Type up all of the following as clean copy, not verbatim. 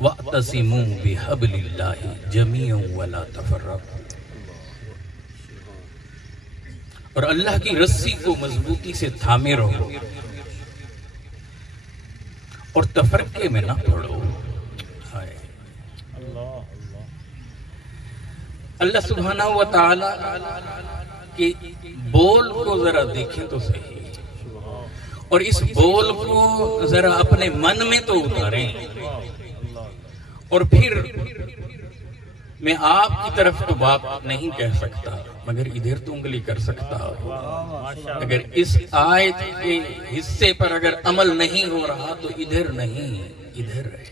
وَاعْتَصِمُوا بِحَبْلِ اللَّهِ جَمِيعًا وَلَا تَفَرَّقُوا، اور اللہ کی رسی کو مضبوطی سے تھامے رہو اور تفرقے میں نہ پڑو۔ اللہ سبحانہ و تعالی کے بول کو ذرا دیکھیں تو صحیح، اور اس بول کو ذرا اپنے من میں تو اتاریں، اور پھر میں آپ کی طرف تو بات نہیں کہہ سکتا مگر ادھر تو انگلی کر سکتا ہوں۔ اگر اس آیت کے حصے پر اگر عمل نہیں ہو رہا تو ادھر نہیں ادھر ہے۔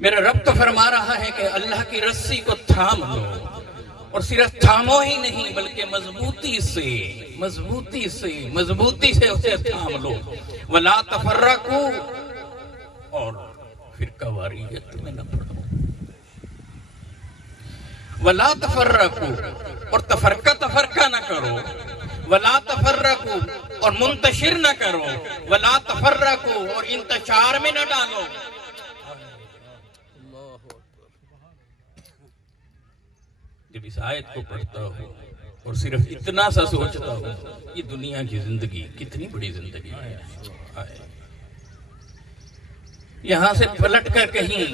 میرا رب تو فرما رہا ہے کہ اللہ کی رسی کو تھام لو، اور صرف تھامو ہی نہیں بلکہ مضبوطی سے اسے تھام لو۔ وَلَا تَفَرَّقُوا، اور فرقہ واریت میں نہ پڑو۔ وَلَا تَفَرَّقُوا، اور تفرقہ نہ کرو۔ وَلَا تَفَرَّقُوا، اور منتشر نہ کرو۔ وَلَا تَفَرَّقُوا، اور انتشار میں نہ ڈالو۔ جب اس آیت کو پڑھتا ہوں اور صرف اتنا سا سوچتا ہوں، یہ دنیا کی زندگی کتنی بڑی زندگی ہے۔ یہاں سے پلٹ کر کہیں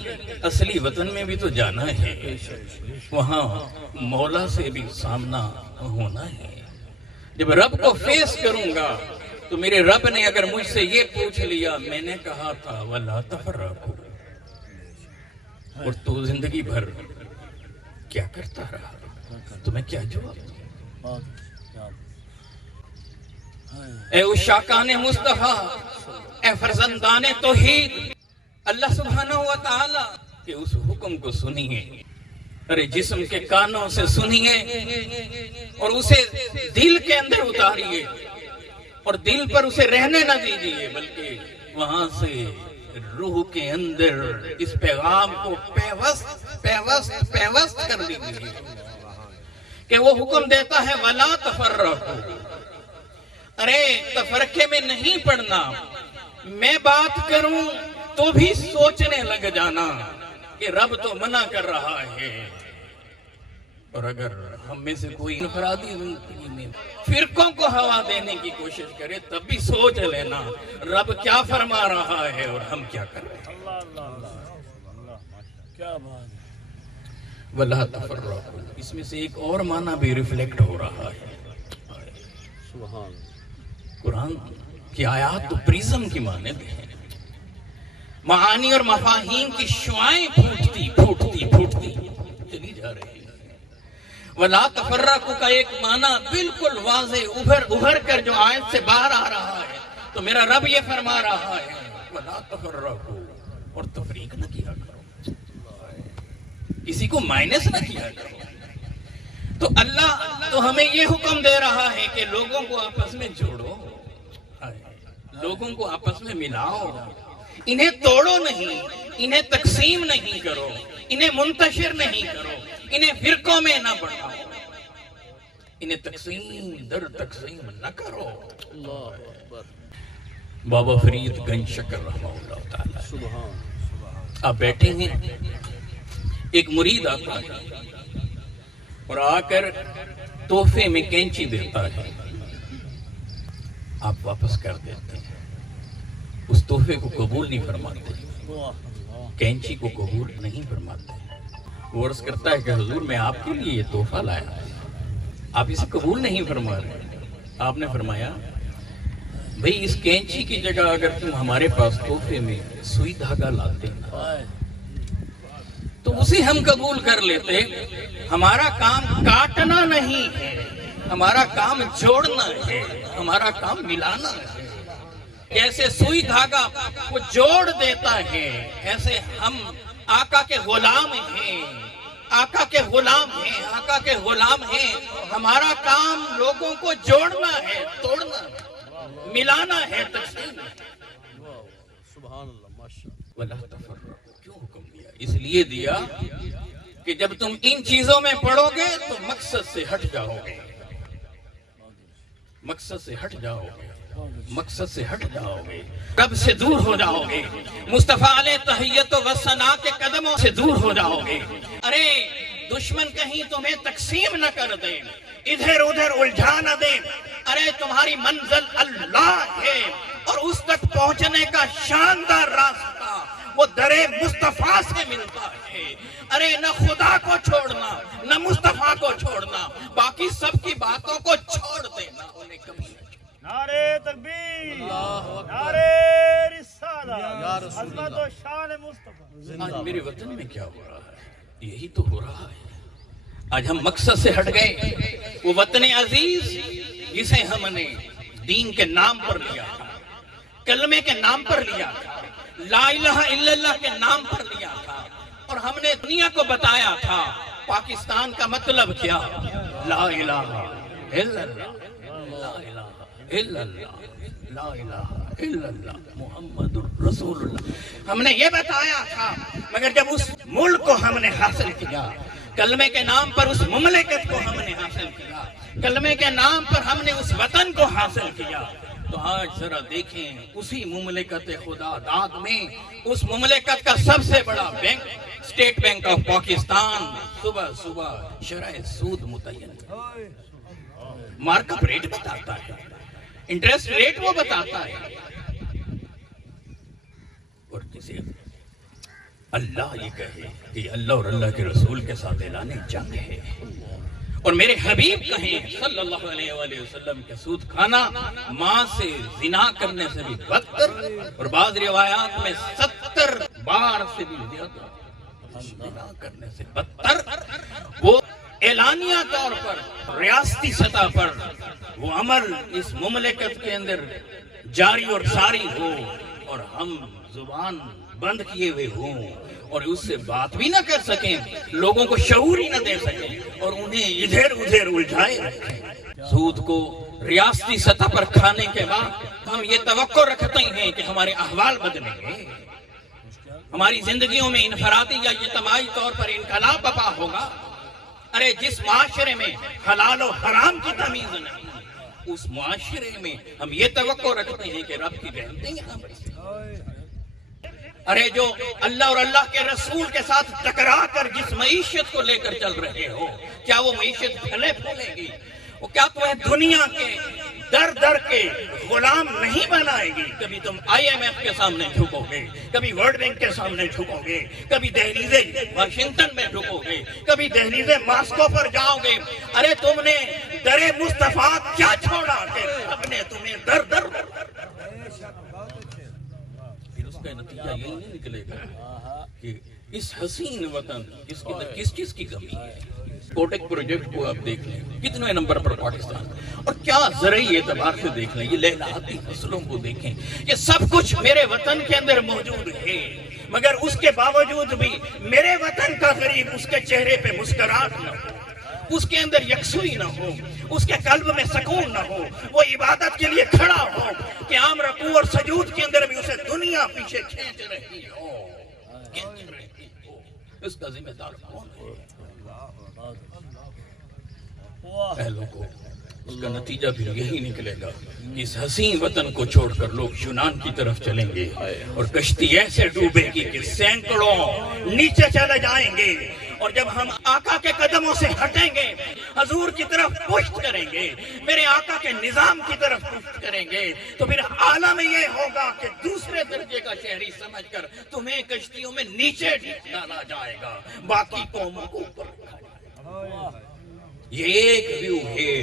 اصلی وطن میں بھی تو جانا ہے، وہاں مولا سے بھی سامنا ہونا ہے۔ جب رب کو فیس کروں گا تو میرے رب نے اگر مجھ سے یہ پوچھ لیا، میں نے کہا تھا وَلَا تَفَرَّقُوا، اور تو زندگی بھر کیا کرتا رہا، تو میں کیا جواب دوں؟ اے عشاقان مصطفیٰ، اے فرزندان توحید، اللہ سبحانہ و تعالی کہ اس حکم کو سنیے، ارے جسم کے کانوں سے سنیے اور اسے دل کے اندر اتاریے، اور دل پر اسے رہنے نہ دیجیے بلکہ وہاں سے روح کے اندر اس پیغام کو پیوست کر دیجیے کہ وہ حکم دیتا ہے وَلَا تَفَرَّقُوا، ارے تفرقے میں نہیں پڑنا، میں بات کروں تو بھی سوچنے لگ جانا کہ رب تو منع کر رہا ہے۔ اور اگر ہم میں سے کوئی انفرادی زندگی میں فرقوں کو ہوا دینے کی کوشش کرے تب بھی سوچ لینا رب کیا فرما رہا ہے اور ہم کیا کر رہے ہیں۔ وَلَا تَفَرَّقُوا، اس میں سے ایک اور معنی بھی ریفلیکٹ ہو رہا ہے۔ قرآن کی آیات تو پریزم کی مانند ہیں، معانی اور مفاہیم کی شعائیں پھوٹتی چلی جا رہی ہیں۔ وَلَا تَفَرَّقُوا کا ایک معنی بالکل واضح ابھر کر جو آیت سے باہر آ رہا ہے، تو میرا رب یہ فرما رہا ہے وَلَا تَفَرَّقُوا، اور تفریق نہ کیا کرو، کسی کو مائنس نہ کیا کرو۔ تو اللہ تو ہمیں یہ حکم دے رہا ہے کہ لوگوں کو آپس میں جوڑو، لوگوں کو آپس میں ملاؤ، انہیں توڑو نہیں، انہیں تقسیم نہیں کرو، انہیں منتشر نہیں کرو، انہیں فرقوں میں نہ بڑھاؤ، انہیں تقسیم در تقسیم نہ کرو۔ بابا فرید گنج شکر رحمہ اللہ تعالی، آپ بیٹھے ہیں، ایک مرید آتا ہے اور آ کر تحفے میں کینچی دیتا ہے، آپ واپس کر دیتے ہیں، اس تحفے کو قبول نہیں فرماتے، کینچی کو قبول نہیں فرماتے۔ وہ عرض کرتا ہے کہ حضور میں آپ کے لیے یہ تحفہ لایا، آپ اسے قبول نہیں فرما رہے۔ آپ نے فرمایا بھئی اس کینچی کی جگہ اگر تم ہمارے پاس تحفے میں سوئی دھاگا لاتے تو اسے ہم قبول کر لیتے۔ ہمارا کام کاٹنا نہیں ہے، ہمارا کام جوڑنا ہے، ہمارا کام ملانا ہے۔ جیسے سوئی دھاگا وہ جوڑ دیتا ہے، ایسے ہم آقا کے غلام ہیں، آقا کے غلام ہیں، آقا کے غلام ہیں۔ ہمارا کام لوگوں کو جوڑنا ہے، توڑنا ہے، ملانا ہے، تقسیم ہے۔ وَلَا تَفَرَّقُوا کیوں حکم دیا؟ اس لیے دیا کہ جب تم ان چیزوں میں پڑھو گے تو مقصد سے ہٹ جاؤ گے، مقصد سے ہٹ جاؤ گے، مقصد سے ہٹ جاؤ گے، رب سے دور ہو جاؤ گے، مصطفیٰ علیہ تحیت و ثنا کے قدموں سے دور ہو جاؤ گے۔ ارے دشمن کہیں تمہیں تقسیم نہ کر دے، ادھر ادھر الجھا نہ دے۔ ارے تمہاری منزل اللہ ہے، اور اس تک پہنچنے کا شاندار راستہ وہ در مصطفیٰ سے ملتا ہے۔ ارے نہ خدا کو چھوڑنا نہ مصطفیٰ کو چھوڑنا، باقی سب کی باتوں کو چھوڑ دینا، انہیں کبھی نہ چھوڑنا۔ نعرہ تکبیر، نعرہ رسالت، عظمت و شان مصطفیٰ۔ آج میرے وطن میں کیا ہو رہا ہے؟ یہی تو ہو رہا ہے۔ آج ہم مقصد سے ہٹ گئے۔ وہ وطن عزیز جسے ہم نے دین کے نام پر لیا تھا، کلمے کے نام پر لیا تھا، لا الہ الا اللہ کے نام پر لیا تھا، اور ہم نے دنیا کو بتایا تھا پاکستان کا مطلب کیا، لا الہ الا اللہ، لا الہ الا اللہ، لا الہ الا اللہ محمد رسول اللہ، ہم نے یہ بتایا تھا۔ مگر جب اس ملک کو ہم نے حاصل کیا، کلمے کے نام پر اس مملکت کو ہم نے حاصل کیا، کلمے کے نام پر ہم نے اس وطن کو حاصل کیا، تو آج ذرا دیکھیں اسی مملکت خدا داد میں اس مملکت کا سب سے بڑا bank state bank of Pakistan صبح صبح شرح سود متعین، مارک اپ ریٹ بتاتا ہے، انٹرسٹ ریٹ وہ بتاتا ہے، اور کسی اللہ یہ کہے کہ اللہ اور اللہ کے رسول کے ساتھ اعلان جنگ ہے، اور میرے حبیب کہیں صلی اللہ علیہ وآلہ وسلم کے سود کھانا ماں سے زنا کرنے سے بھی بدتر، اور بعض روایات میں 70 بار سے بھی زیادہ زنا کرنے سے بدتر، وہ اعلانیہ طور پر ریاستی سطح پر وہ عمل اس مملکت کے اندر جاری اور ساری ہو، اور ہم زبان بند کیے ہوئے ہوں، اور اس سے بات بھی نہ کر سکیں، لوگوں کو شعور ہی نہ دے سکیں، اور انہیں ادھر ادھر الجھائے رکھیں۔ سود کو ریاستی سطح پر کھانے کے بعد ہم یہ توقع رکھتے ہیں کہ ہمارے احوال بدلیں گے، ہماری زندگیوں میں انفرادی یا اجتماعی طور پر انقلاب برپا ہوگا۔ ارے جس معاشرے میں حلال و حرام کی تمیز نہیں، اس معاشرے میں ہم یہ توقع رکھتے ہیں کہ رب کی رحمتیں یہاں برسیں۔ ارے جو اللہ اور اللہ کے رسول کے ساتھ ٹکرا کر جس معیشت کو لے کر چل رہے ہو، کیا وہ معیشت پھلے پھولے گی؟ وہ کیا تمہیں دنیا کے در در کے غلام نہیں بنائے گی؟ کبھی تم آئی ایم ایف کے سامنے جھکو گے، کبھی ورلڈ بینک کے سامنے جھکو گے، کبھی دہلیز واشنگٹن میں جھکو گے، کبھی دہلیز ماسکو پر جاؤ گے۔ ارے تم نے در مصطفیٰ کیا چھوڑا کہ رب نے تمہیں در در کا نتیجہ یہی نہیں نکلے گا کہ اس حسین وطن کس چیز کی کمی ہے۔ کوٹک پروجیکٹ کو آپ دیکھ لیں، کتنے نمبر پر پاکستان، اور کیا زرعی اعتبار سے دیکھ لیں، یہ لہلاتی فصلوں کو دیکھیں، یہ سب کچھ میرے وطن کے اندر موجود ہے، مگر اس کے باوجود بھی میرے وطن کا غریب اس کے چہرے پہ مسکراہٹ نہ ہو، اس کے اندر یکسوئی نہ ہو، اس کے قلب میں سکون نہ ہو، وہ عبادت کے لیے کھڑا ہو، قیام رکوع اور سجود کے اندر بھی اسے دنیا پیچھے کھینچ رہی ہو، اس کا ذمہ دار کون ہے؟ اہلوں کو۔ اس کا نتیجہ بھی یہی نکلے گا کہ اس حسین وطن کو چھوڑ کر لوگ یونان کی طرف چلیں گے، اور کشتی ایسے ڈوبے گی کہ سینکڑوں نیچے چلے جائیں گے، اور جب ہم آقا کے قدموں سے ہٹیں گے، حضور کی طرف پشت کریں گے، میرے آقا کے نظام کی طرف پشت کریں گے، تو پھر عالم یہ ہوگا کہ دوسرے درجے کا شہری سمجھ کر تمہیں کشتیوں میں نیچے ڈالا جائے گا، باقی قوموں کو اوپر رکھا جائے گا۔ یہ ایک ویو ہے،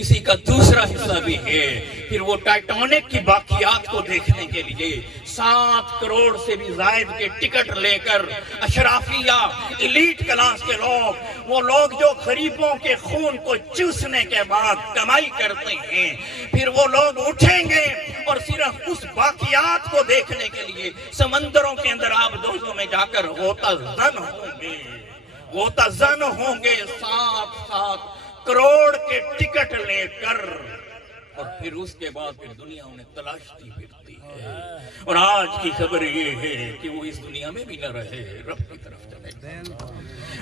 اسی کا دوسرا حصہ بھی ہے۔ پھر وہ ٹائٹانک کی باقیات کو دیکھنے کے لیے 7 کروڑ سے بھی زائد کے ٹکٹ لے کر اشرافیہ ایلیٹ کلاس کے لوگ، وہ لوگ جو غریبوں کے خون کو چوسنے کے بعد کمائی کرتے ہیں، پھر وہ لوگ اٹھیں گے اور صرف اس باقیات کو دیکھنے کے لیے سمندروں کے اندر آبدوزوں میں جا کر غوطہ زن ہوں گے، غوطہ زن ہوں گے 7 کروڑ کے ٹکٹ لے کر، اور پھر اس کے بعد پھر دنیا انہیں تلاشتی پھرتی ہے۔ اور آج کی خبر یہ ہے کہ وہ اس دنیا میں بھی نہ رہے، رب کی طرف چلے۔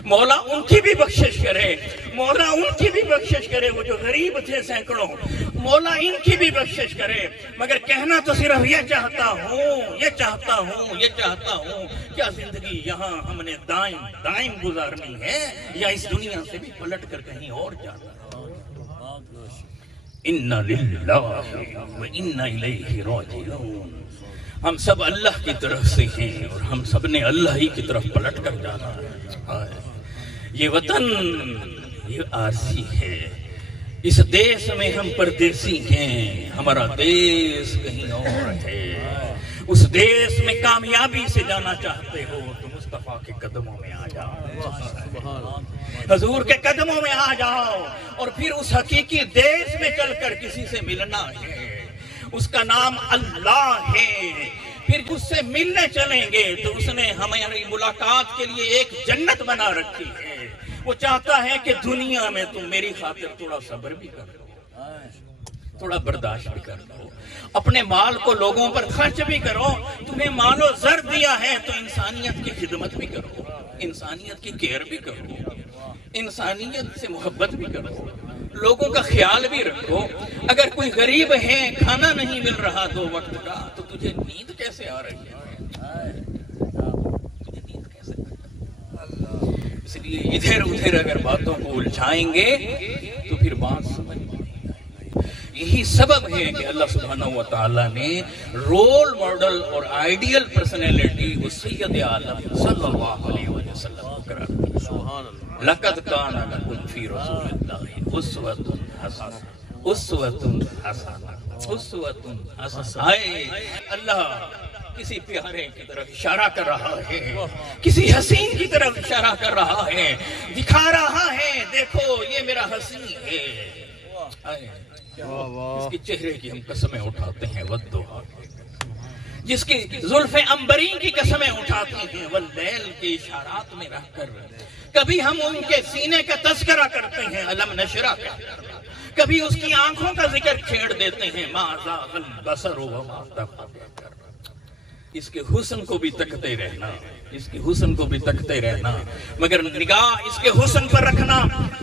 مولا ان کی بھی بخشش کرے، مولا ان کی بھی بخشش کرے، وہ جو غریب تھے سینکڑوں، مولا ان کی بھی بخشش کرے۔ مگر کہنا تو صرف یہ چاہتا ہوں، یہ چاہتا ہوں، یہ چاہتا ہوں، کیا زندگی یہاں ہم نے دائم گزارنی ہے یا اس دنیا سے بھی پلٹ کر کہیں اور جانا؟ اِنَّا لِلَّهِ وَإِنَّا إِلَيْهِ رَاجِعُونَ۔ ہم سب اللہ کی طرف سے ہیں اور ہم سب نے اللہ ہی کی طرف پلٹ کر جانا ہے۔ یہ وطن یہ عارضی ہے، اس دیش میں ہم پردیسی ہیں، ہمارا دیش کہیں اور ہے۔ اس دیش میں کامیابی سے جانا چاہتے ہو تو مصطفیٰ کے قدموں میں آ جاؤ، حضور کے قدموں میں آ جاؤ، اور پھر اس حقیقی دیش میں چل کر کسی سے ملنا ہے، اس کا نام اللہ ہے۔ پھر اس سے ملنے چلیں گے تو اس نے ہماری ملاقات کے لیے ایک جنت بنا رکھی ہے۔ وہ چاہتا ہے کہ دنیا میں تم میری خاطر تھوڑا صبر بھی کر لو، تھوڑا برداشت بھی کر لو، اپنے مال کو لوگوں پر خرچ بھی کرو۔ تمہیں مال و زر دیا ہے تو انسانیت کی خدمت بھی کرو، انسانیت کی کیئر بھی کرو، انسانیت سے محبت بھی کرو، لوگوں کا خیال بھی رکھو۔ اگر کوئی غریب ہے، کھانا نہیں مل رہا 2 وقت کا، تو تجھے نیند کیسے آ رہی ہے؟ تجھے نیند کیسے آ رہی ہے؟ اس لیے ادھر ادھر اگر باتوں کو الجھائیں گے تو پھر بات سمجھ نہیں آئے گی۔ یہی سبب ہے کہ اللہ سبحانہ و تعالیٰ نے رول ماڈل اور آئیڈیل پرسنالٹی وہ سید عالم صلی اللہ علیہ وسلم کو قرار دیا۔ سبحان اللہ۔ لَقَدْ كَانَ لَكُمْ فِي رَسُولِ اللَّهِ أُسْوَةٌ حَسَنَةٌ، أُسْوَةٌ حَسَنَةٌ، أُسْوَةٌ حَسَنَةٌ۔ اللہ کسی پیارے کی طرف اشارہ کر رہا ہے، کسی حسین کی طرف اشارہ کر رہا ہے، دکھا رہا ہے دیکھو یہ میرا حسین ہے۔ اس کے چہرے کی ہم قسمیں اٹھاتے ہیں، وَالضُّحَىٰ، جس کی زلف عنبرین کی قسمیں اٹھاتے ہیں، واللیل کے اشارات میں رہ کر۔ کبھی ہم ان کے سینے کا تذکرہ کرتے ہیں، علم نشرہ کا، کبھی اس کی آنکھوں کا ذکر چھیڑ دیتے ہیں، ما زاغ البصر وما طغى۔ اس کے حسن کو بھی تکتے رہنا، اس کے حسن کو بھی تکتے رہنا، مگر نگاہ اس کے حسن پر رکھنا،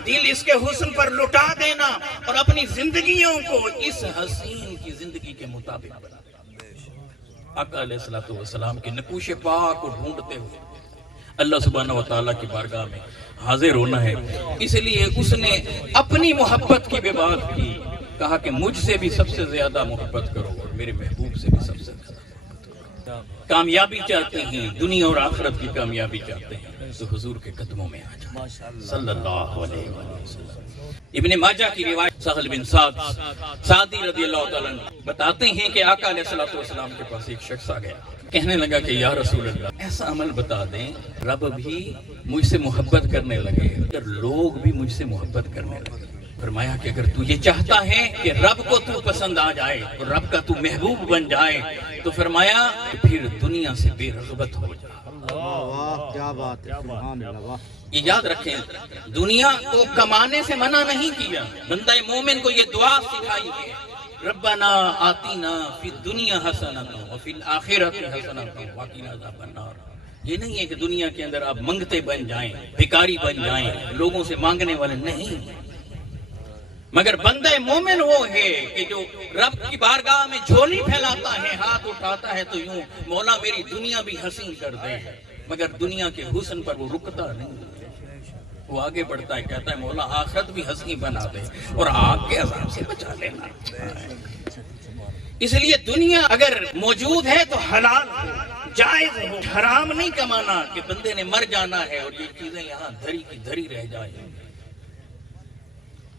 دل اس کے حسن پر لٹا دینا، اور اپنی زندگیوں کو اس حسین کی زندگی کے مطابق بنا دینا۔ آقا علیہ السلام کے نقوش پاک کو ڈھونڈتے ہوئے اللہ سبحانہ و تعالیٰ کی بارگاہ میں حاضر ہونا ہے۔ اس لیے اس نے اپنی محبت کی بھی بات کی، کہا کہ مجھ سے بھی سب سے زیادہ محبت کرو اور میرے محبوب سے بھی سب سے زیادہ محبت کرو۔ کامیابی چاہتے ہیں، دنیا اور آخرت کی کامیابی چاہتے ہیں تو حضور کے قدموں میں آ جائیں صلی اللہ علیہ وسلم۔ ابن ماجہ کی روایت سہل بن سعدی رضی اللہ تعالیٰ عنہ بتاتے ہیں کہ آقا علیہ السلام کے پاس ایک شخص آ گیا، کہنے لگا کہ یا رسول اللہ ایسا عمل بتا دیں رب بھی مجھ سے محبت کرنے لگے، اگر لوگ بھی مجھ سے محبت کرنے لگے۔ فرمایا کہ اگر تو یہ چاہتا ہے کہ رب کو تو پسند آ جائے اور رب کا تو محبوب بن جائے تو فرمایا پھر دنیا سے بے رغبت ہو جا۔ کیا بات ہے، یہ یاد رکھیں، دنیا کو کمانے سے منع نہیں کیا، بندہ مومن کو یہ دعا سکھائی ہے، ربنا آتینا فی الدنیا حسنۃ وفی الآخرۃ حسنۃ وقنا عذاب النار۔ یہ نہیں ہے کہ دنیا کے اندر آپ منگتے بن جائیں، بھکاری بن جائیں، لوگوں سے مانگنے والے نہیں، مگر بندہ مومن وہ ہے کہ جو رب کی بارگاہ میں جھولی پھیلاتا ہے، ہاتھ اٹھاتا ہے تو یوں مولا میری دنیا بھی حسین کر دے، مگر دنیا کے حسن پر وہ رکتا نہیں، وہ آگے بڑھتا ہے، کہتا ہے مولا آخرت بھی حسین بنا دے اور آگ کے عذاب سے بچا لینا۔ اس لیے دنیا اگر موجود ہے تو حلال ہو، جائز ہو، حرام نہیں کمانا کہ بندے نے مر جانا ہے اور یہ چیزیں یہاں دھری کی دھری رہ جائیں،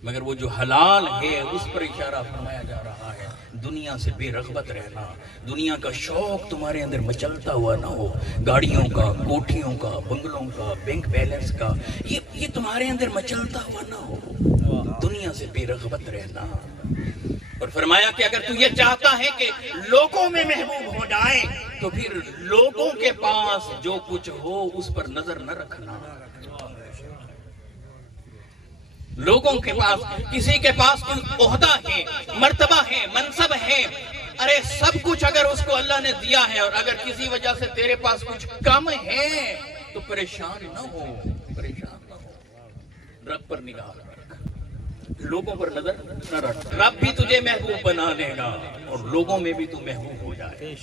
مگر وہ جو حلال ہے اس پر اشارہ فرمایا جا رہا ہے، دنیا سے بے رغبت رہنا، دنیا کا شوق تمہارے اندر مچلتا ہوا نہ ہو، گاڑیوں کا، کوٹھیوں کا، بنگلوں کا، بینک بیلنس کا، یہ تمہارے اندر مچلتا ہوا نہ ہو، دنیا سے بے رغبت رہنا۔ اور فرمایا کہ اگر تو یہ چاہتا ہے کہ لوگوں میں محبوب ہو جائے تو پھر لوگوں کے پاس جو کچھ ہو اس پر نظر نہ رکھنا۔ لوگوں کے پاس، کسی کے پاس کوئی عہدہ ہے، مرتبہ ہے، منصب ہے، ارے سب کچھ اگر اس کو اللہ نے دیا ہے اور اگر کسی وجہ سے تیرے پاس کچھ کم ہے تو پریشان نہ ہو، پریشان نہ ہو، رب پر نگاہ رکھ، لوگوں پر نظر نہ رکھ، رب بھی تجھے محبوب بنا لے گا اور لوگوں میں بھی تو محبوب ہو جائے۔